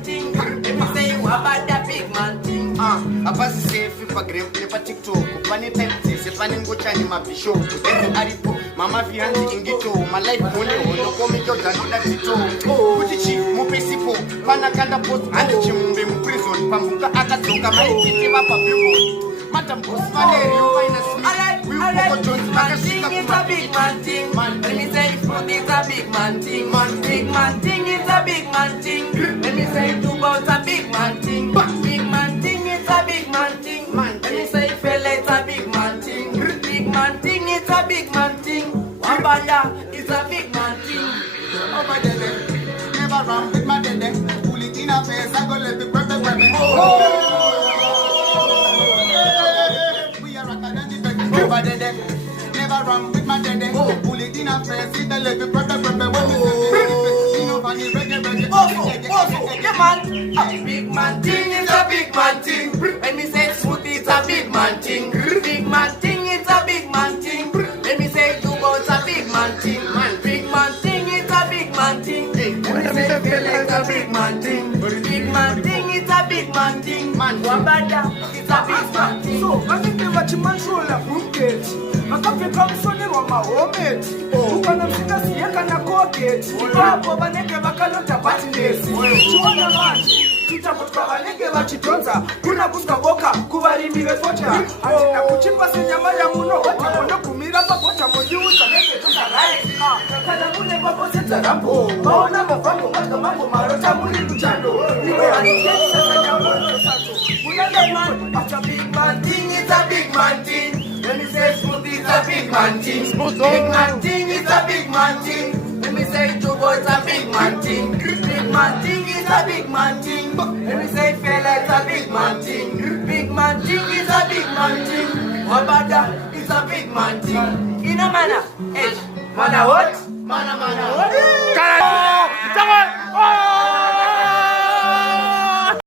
man thing. Let me say what about that big man thing. Abasi safe for gram pa TikTok. Pani tempti se pani ngocha ni mabisho. Aripo mama vianzi ingito. My life mole no komi jo janu da tito. Kutichi mu principal. Pana kanda post and chimumbe mu prison. Pamuka akatoka mai titi papa people. Madam boss maneri finance. Alright, man thing is a big man thing. Let me say food is a big man thing. Big man thing is a big man thing. Let me say Jubal a big man thing. Big man thing is a big man thing. Let me say fella is a big man thing. Big man thing is a big man thing. Wabanda is a big man thing. Oh my Madede, never run with Madede. Pull it in a face, I go let the brother. Madede, never run with Madede. Pull it in a face, it a little brother. Big man thing is a big man thing. When me say smooth is a big man thing. Big man thing is a big man thing. When me say Jubal is a big man thing. Big man thing is a big man thing. When me say Phil is a big man thing. Big man thing is a big man thing. Wabada is a big man thing. So, I think they watch man show la fruitcake. I can't be come so near my homemade. Who can have seen us here can I go get? Papa, but never cannot have batting this. You want a man? Tutakutoka nege wachitonza kuna kuskaboka kubarimiwe focha atina kuchimba senyama ya muno wakondo kumira papota mojuza nege tuka rai kana mune papo seta rambo maona mafango mwaka mambo marota muli tuchando niwe anichesa senyama sato munada man after big man thing is a big man thing when me say smooth is a big man thing big man thing is a big man thing when me say Jubal is a big man thing big man thing is a big man thing when me say fella is a big man thing big man thing is a big man thing Wabada is a big man thing in a manner, mana what? Mana what?